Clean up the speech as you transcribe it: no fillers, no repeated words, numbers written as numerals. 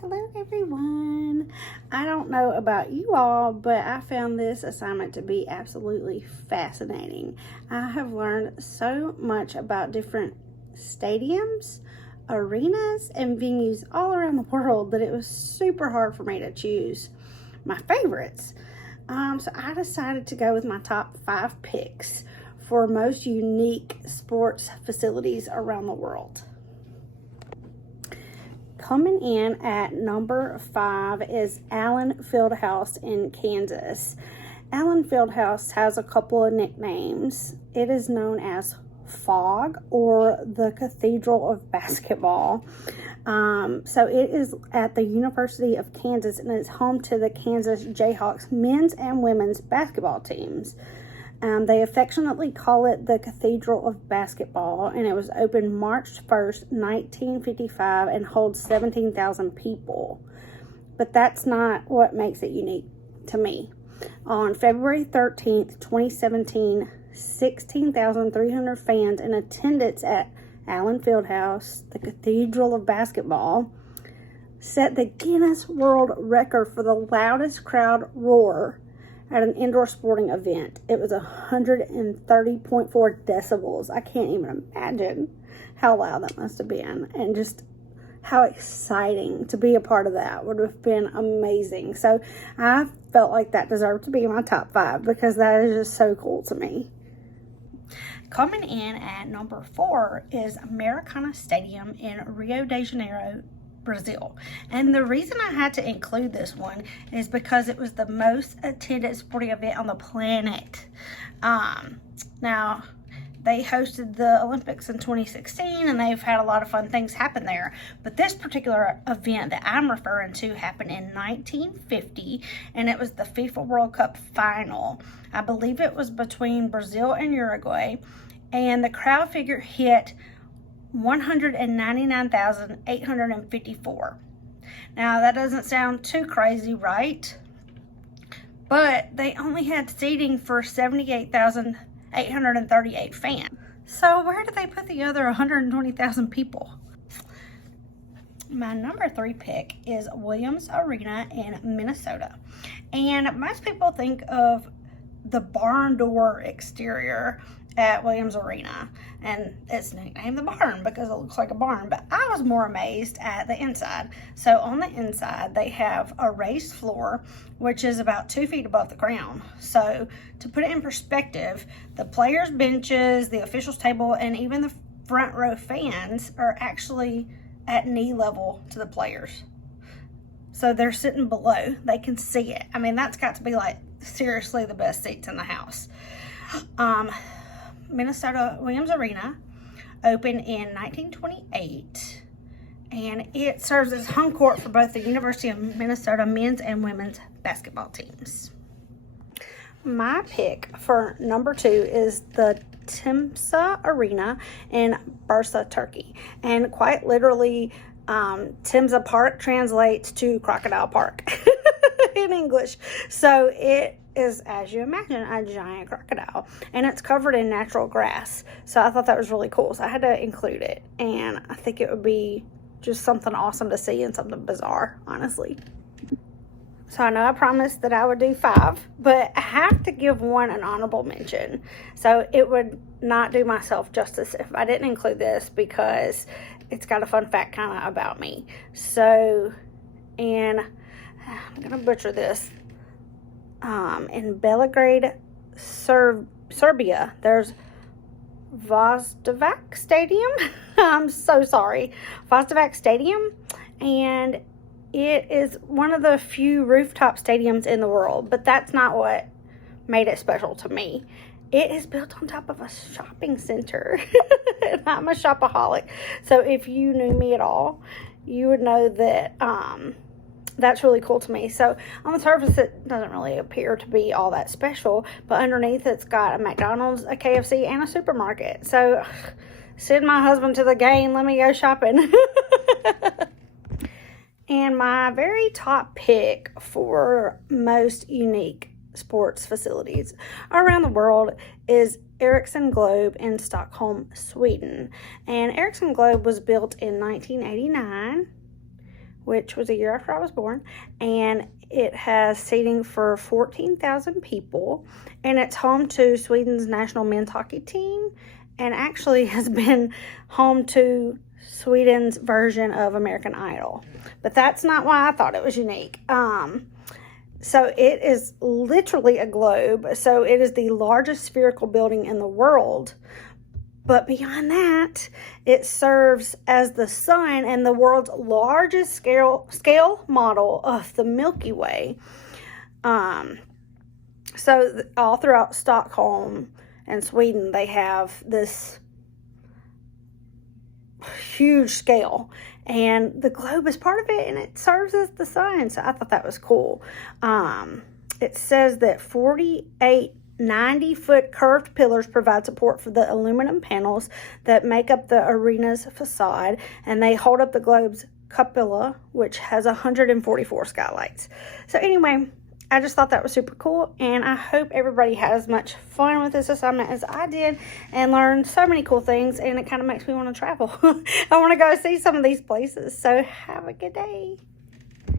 Hello everyone. I don't know about you all, but I found this assignment to be absolutely fascinating. I have learned so much about different stadiums, arenas, and venues all around the world that it was super hard for me to choose my favorites. So I decided to go with my top 5 picks for most unique sports facilities around the world. Coming in at number 5 is Allen Fieldhouse in Kansas. Allen Fieldhouse has a couple of nicknames. It is known as Fog or the Cathedral of Basketball. So it is at the University of Kansas and it's home to the Kansas Jayhawks men's and women's basketball teams. They affectionately call it the Cathedral of Basketball, and it was opened March 1st, 1955, and holds 17,000 people. But that's not what makes it unique to me. On February 13th, 2017, 16,300 fans in attendance at Allen Fieldhouse, the Cathedral of Basketball, set the Guinness World Record for the loudest crowd roar at an indoor sporting event. It was 130.4 decibels. I can't even imagine how loud that must have been, and just how exciting to be a part of that would have been amazing. So I felt like that deserved to be in my top 5 because that is just so cool to me. Coming in at number 4 is Maracana Stadium in Rio de Janeiro, Brazil. And the reason I had to include this one is because it was the most attended sporting event on the planet. Now, they hosted the Olympics in 2016 and they've had a lot of fun things happen there. But this particular event that I'm referring to happened in 1950 and it was the FIFA World Cup final. I believe it was between Brazil and Uruguay, and the crowd figure hit 199,854. Now that doesn't sound too crazy, right? But they only had seating for 78,838 fans. So where did they put the other 120,000 people? My number 3 pick is Williams Arena in Minnesota. And most people think of the barn door exterior at Williams Arena, and it's nicknamed the barn because it looks like a barn, but I was more amazed at the inside. So on the inside they have a raised floor which is about 2 feet above the ground. So to put it in perspective, the players' benches, the officials' table, and even the front row fans are actually at knee level to the players. So they're sitting below, they can see it. I mean, that's got to be like seriously the best seats in the house. Minnesota Williams Arena opened in 1928, and it serves as home court for both the University of Minnesota men's and women's basketball teams. My pick for number 2 is the Timsa Arena in Bursa, Turkey, and quite literally Timsa Park translates to Crocodile Park in English. So it is, as you imagine, a giant crocodile, and it's covered in natural grass. So I thought that was really cool, so I had to include it, and I think it would be just something awesome to see and something bizarre, honestly. So I know I promised that I would do 5, but I have to give one an honorable mention. So it would not do myself justice if I didn't include this because it's got a fun fact kind of about me. So, and I'm going to butcher this. In Belgrade, Serbia, there's Voždovac Stadium. I'm so sorry. Voždovac Stadium, and it is one of the few rooftop stadiums in the world, but that's not what made it special to me. It is built on top of a shopping center. And I'm a shopaholic, so if you knew me at all, you would know that that's really cool to me. So on the surface, it doesn't really appear to be all that special, but underneath it's got a McDonald's, a KFC, and a supermarket. So send my husband to the game, let me go shopping. And my very top pick for most unique sports facilities around the world is Ericsson Globe in Stockholm, Sweden. And Ericsson Globe was built in 1989 which was a year after I was born, and it has seating for 14,000 people, and it's home to Sweden's national men's hockey team, and actually has been home to Sweden's version of American Idol. But that's not why I thought it was unique. So it is literally a globe. So it is the largest spherical building in the world. But beyond that, it serves as the sun and the world's largest scale model of the Milky Way. So all throughout Stockholm and Sweden, they have this huge scale, and the globe is part of it, and it serves as the sun. So I thought that was cool. It says that 48 90-foot curved pillars provide support for the aluminum panels that make up the arena's facade, and they hold up the globe's cupola, which has 144 skylights. So anyway, I just thought that was super cool, and I hope everybody had as much fun with this assignment as I did and learned so many cool things, and it kind of makes me want to travel. I want to go see some of these places. So have a good day.